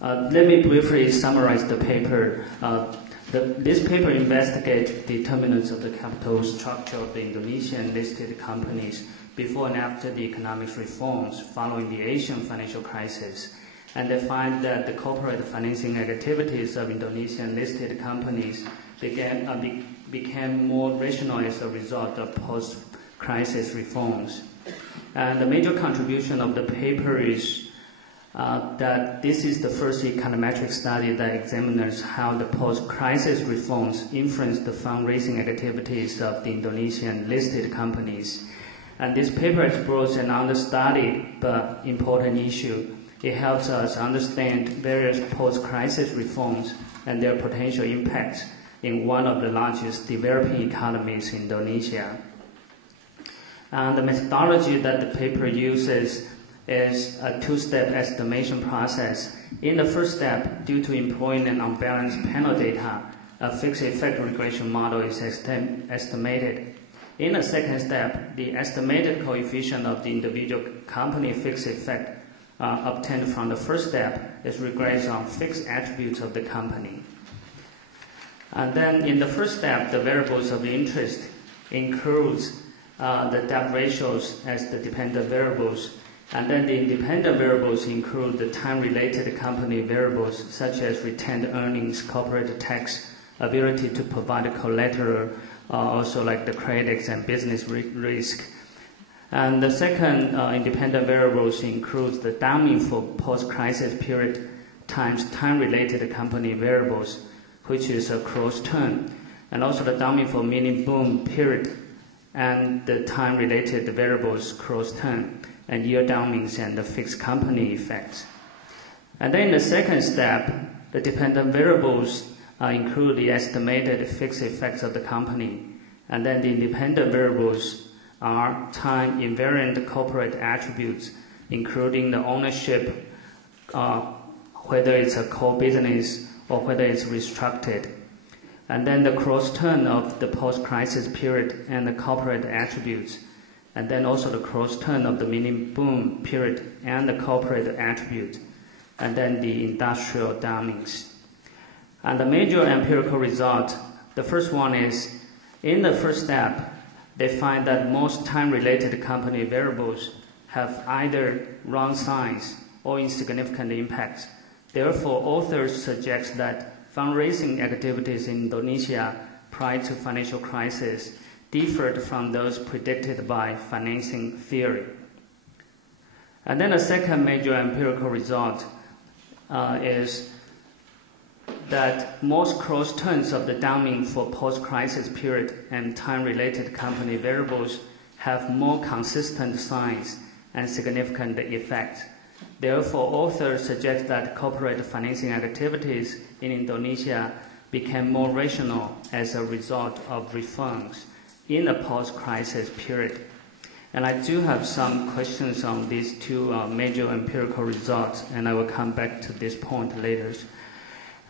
Let me briefly summarize the paper. This paper investigates the determinants of the capital structure of the Indonesian listed companies before and after the economic reforms following the Asian financial crisis. And they find that the corporate financing activities of Indonesian listed companies became more rational as a result of post-crisis reforms. And the major contribution of the paper is that this is the first econometric study that examines how the post-crisis reforms influenced the fundraising activities of the Indonesian listed companies. And this paper explores an understudied but important issue. It helps us understand various post-crisis reforms and their potential impacts in one of the largest developing economies, Indonesia. And the methodology that the paper uses is a two-step estimation process. In the first step, due to employing an unbalanced panel data, a fixed effect regression model is estimated. In the second step, the estimated coefficient of the individual company fixed effect obtained from the first step is regressed on fixed attributes of the company. And then in the first step, the variables of interest includes the debt ratios as the dependent variables. And then the independent variables include the time-related company variables such as retained earnings, corporate tax, ability to provide collateral, also like the credits and business risk. And the second independent variables includes the timing for post-crisis period times time-related company variables, which is a cross term, and also the timing for mini-boom period and the time-related variables cross term, and yield downings and the fixed company effects. And then in the second step, the dependent variables include the estimated fixed effects of the company. And then the independent variables are time invariant corporate attributes, including the ownership, whether it's a core business or whether it's restructured. And then the cross-turn of the post-crisis period and the corporate attributes. And then also the cross-turn of the mini-boom period and the corporate attribute, and then the industrial downings. And the major empirical result, the first one is, in the first step, they find that most time-related company variables have either wrong signs or insignificant impacts. Therefore, authors suggest that fundraising activities in Indonesia prior to financial crisis differed from those predicted by financing theory. And then the second major empirical result is that most cross-turns of the downing for post-crisis period and time-related company variables have more consistent signs and significant effects. Therefore, authors suggest that corporate financing activities in Indonesia became more rational as a result of reforms in the post-crisis period. And I do have some questions on these two major empirical results, and I will come back to this point later.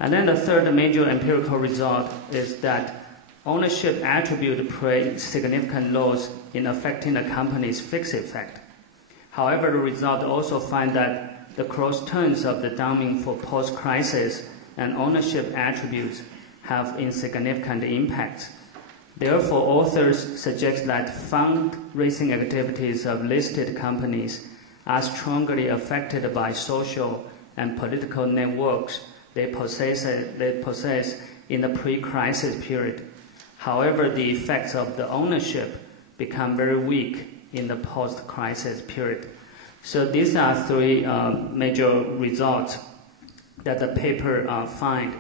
And then the third major empirical result is that ownership attribute play significant roles in affecting a company's fixed effect. However, the result also find that the cross-turns of the downing for post-crisis and ownership attributes have insignificant impacts. Therefore, authors suggest that fundraising activities of listed companies are strongly affected by social and political networks they possess in the pre-crisis period. However, the effects of the ownership become very weak in the post-crisis period. So these are three major results that the paper find.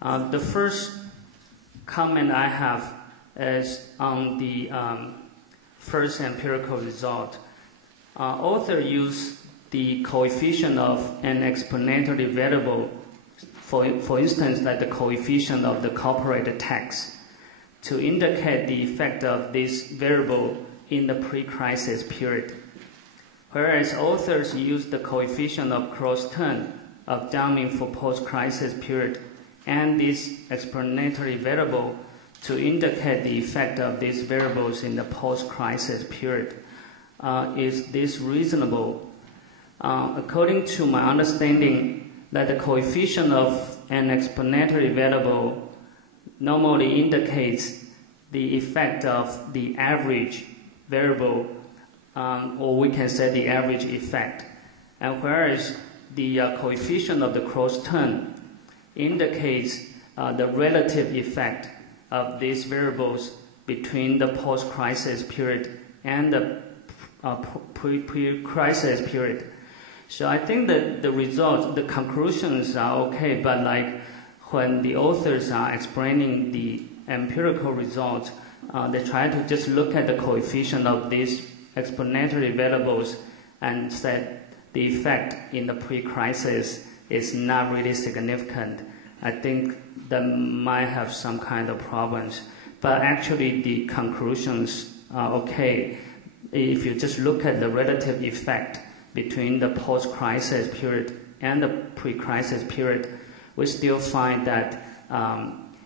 The first comment I have is on the first empirical result. Author used the coefficient of an exponentially variable, for instance, like the coefficient of the corporate tax, to indicate the effect of this variable in the pre-crisis period. Whereas authors used the coefficient of cross-turn of downing for post-crisis period and this exponentially variable to indicate the effect of these variables in the post-crisis period. Is this reasonable? According to my understanding, that the coefficient of an exponential variable normally indicates the effect of the average variable, or we can say the average effect. And whereas the coefficient of the cross term indicates the relative effect of these variables between the post-crisis period and the pre-crisis period. So I think that the results, the conclusions are okay, but like when the authors are explaining the empirical results, they try to just look at the coefficient of these exponential variables and said the effect in the pre-crisis is not really significant. I think that might have some kind of problems. But actually the conclusions are okay. If you just look at the relative effect between the post-crisis period and the pre-crisis period, we still find that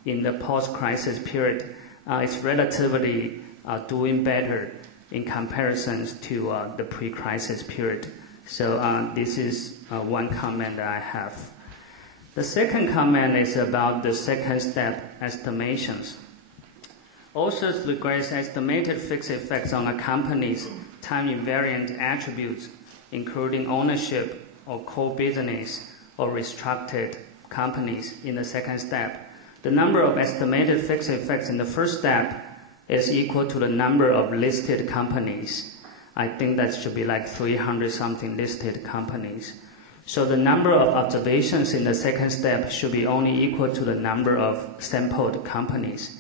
in the post-crisis period, it's relatively doing better in comparison to the pre-crisis period. So this is one comment that I have. The second comment is about the second step estimations. Authors regress estimated fixed effects on a company's time-invariant attributes, including ownership or core business or restructured companies in the second step. The number of estimated fixed effects in the first step is equal to the number of listed companies. I think that should be like 300-something listed companies. So the number of observations in the second step should be only equal to the number of sampled companies.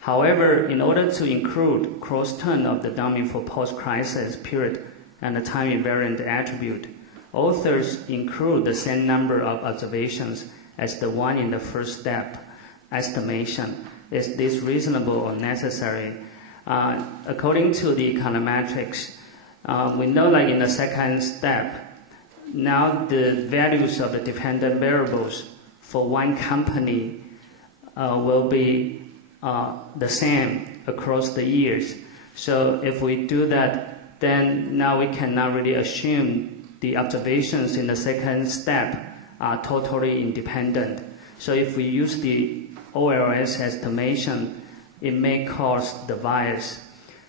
However, in order to include cross-term of the dummy for post-crisis period and the time-invariant attribute, authors include the same number of observations as the one in the first step estimation. Is this reasonable or necessary? According to the econometrics, we know like in the second step, now the values of the dependent variables for one company will be the same across the years. So if we do that, then now we cannot really assume the observations in the second step are totally independent. So if we use the OLS estimation, it may cause the bias.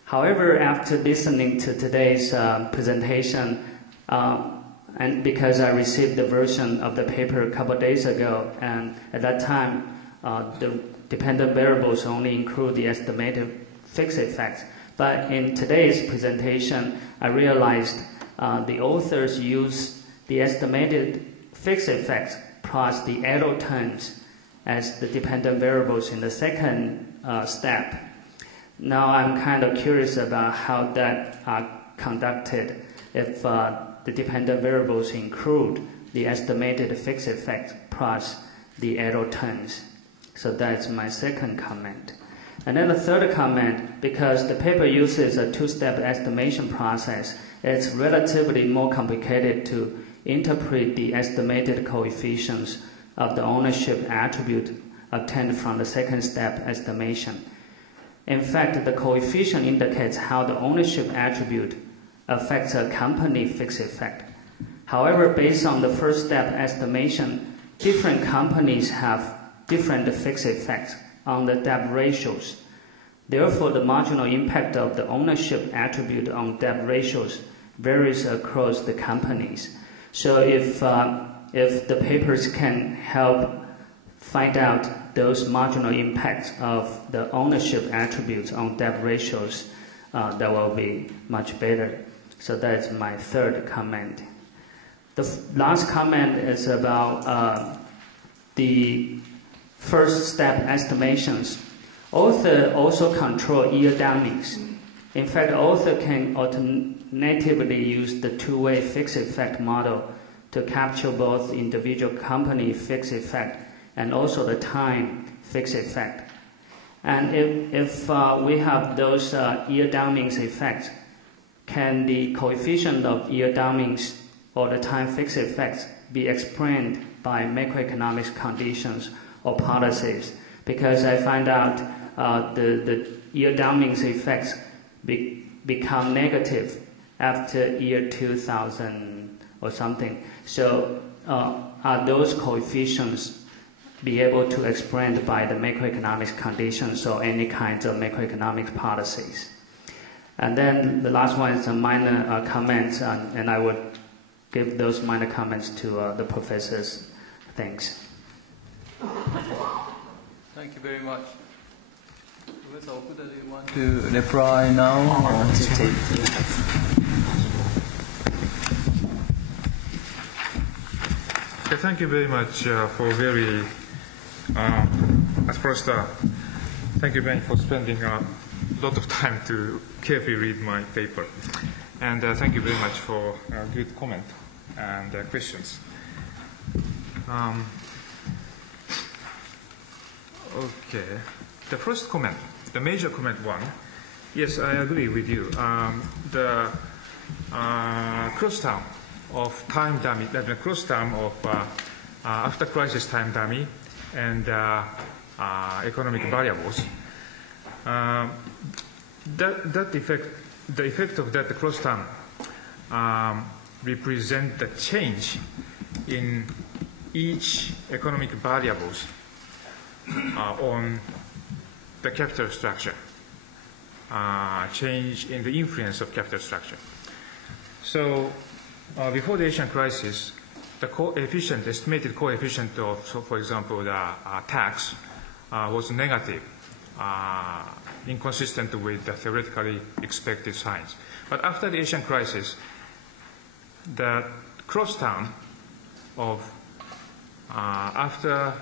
However, after listening to today's presentation, and because I received the version of the paper a couple of days ago, and at that time, the dependent variables only include the estimated fixed effects. But in today's presentation, I realized the authors use the estimated fixed effects plus the arrow terms as the dependent variables in the second step. Now I'm kind of curious about how that are conducted if the dependent variables include the estimated fixed effect plus the arrow terms. So that's my second comment. And then the third comment, because the paper uses a two-step estimation process, it's relatively more complicated to interpret the estimated coefficients of the ownership attribute obtained from the second step estimation. In fact, the coefficient indicates how the ownership attribute affects a company fixed effect. However, based on the first step estimation, different companies have different fixed effects on the debt ratios. Therefore, the marginal impact of the ownership attribute on debt ratios varies across the companies. So if the papers can help find out those marginal impacts of the ownership attributes on debt ratios, that will be much better. So that's my third comment. The last comment is about the first step estimations. Author also control year dummies. In fact, author can alternatively use the two-way fixed effect model to capture both individual company fixed effect and also the time fixed effect. And if we have those year dummies effects, can the coefficient of year dummies or the time fixed effects be explained by macroeconomic conditions or policies? Because I find out the year dummies effects become negative after year 2000 or something. So are those coefficients be able to explained by the macroeconomic conditions or any kinds of macroeconomic policies? And then the last one is a minor comments, and I would give those minor comments to the professors. Thanks. Thank you very much. Professor Okuda, do you want to reply now? Or to take Thank you very much for very, at first, thank you very much for spending a lot of time to carefully read my paper. And thank you very much for good comment and questions. Okay, the first comment, the major comment one, yes, I agree with you. The cross-term of time dummy, the cross-term of after crisis time dummy and economic variables, that effect, the effect of that cross-term represent the change in each economic variables on the capital structure, change in the influence of capital structure. So before the Asian crisis, the coefficient, estimated coefficient of, so for example, the tax was negative, inconsistent with the theoretically expected signs. But after the Asian crisis, the cross-term of after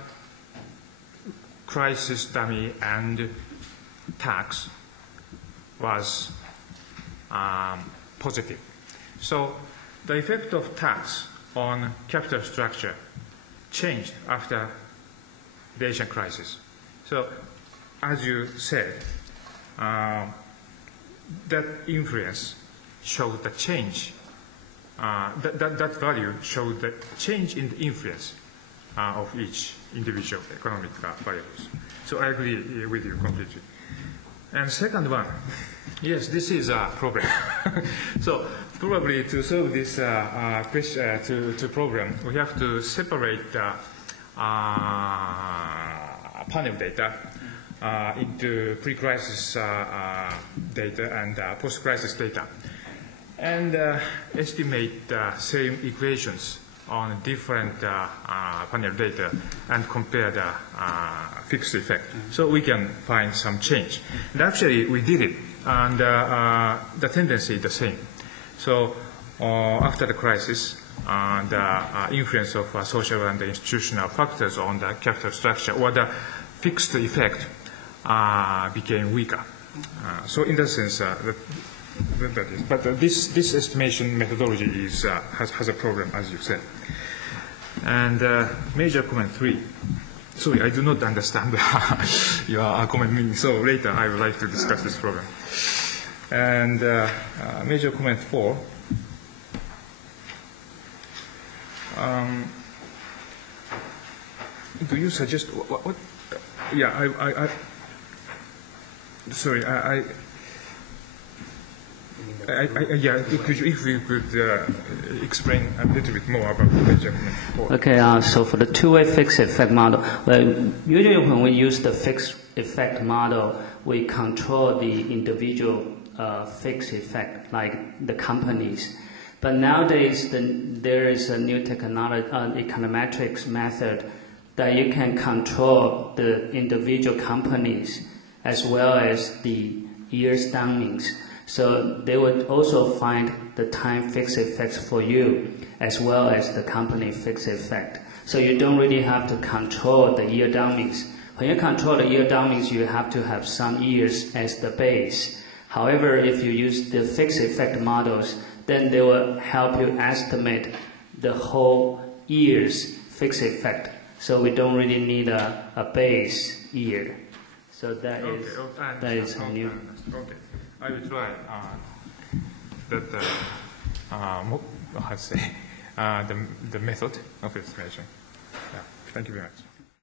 crisis dummy and tax was positive. So the effect of tax on capital structure changed after the Asian crisis. So as you said, that influence showed the change, that value showed the change in the influence of each individual economic variables. So I agree with you completely. And second one, yes, this is a problem. So probably to solve this question, to problem, we have to separate the panel data into pre-crisis data and post-crisis data, and estimate the same equations on different panel data and compare the fixed effect. So we can find some change. And actually, we did it, and the tendency is the same. So after the crisis, the influence of social and institutional factors on the capital structure or the fixed effect became weaker. So in that sense, that is. But this estimation methodology is, has a problem, as you said. And major comment 3. Sorry, I do not understand your comment meaning, so later I would like to discuss this problem. And major comment 4. Do you suggest what? Yeah, sorry, yeah, if you could explain a little bit more about the major comment 4. Okay, so for the two-way fixed effect model, usually when we use the fixed effect model, we control the individual fixed effect, like the companies. But nowadays, there is a new technology, econometrics method that you can control the individual companies as well as the year's downings. So they would also find the time fixed effects for you as well as the company fixed effect. So you don't really have to control the year downings. When you control the year downings, you have to have some years as the base. However, if you use the fixed effect models, then they will help you estimate the whole year's fixed effect. So we don't really need a base year. So that is new. Okay, I will try that. How to say the method of estimation. Yeah, thank you very much.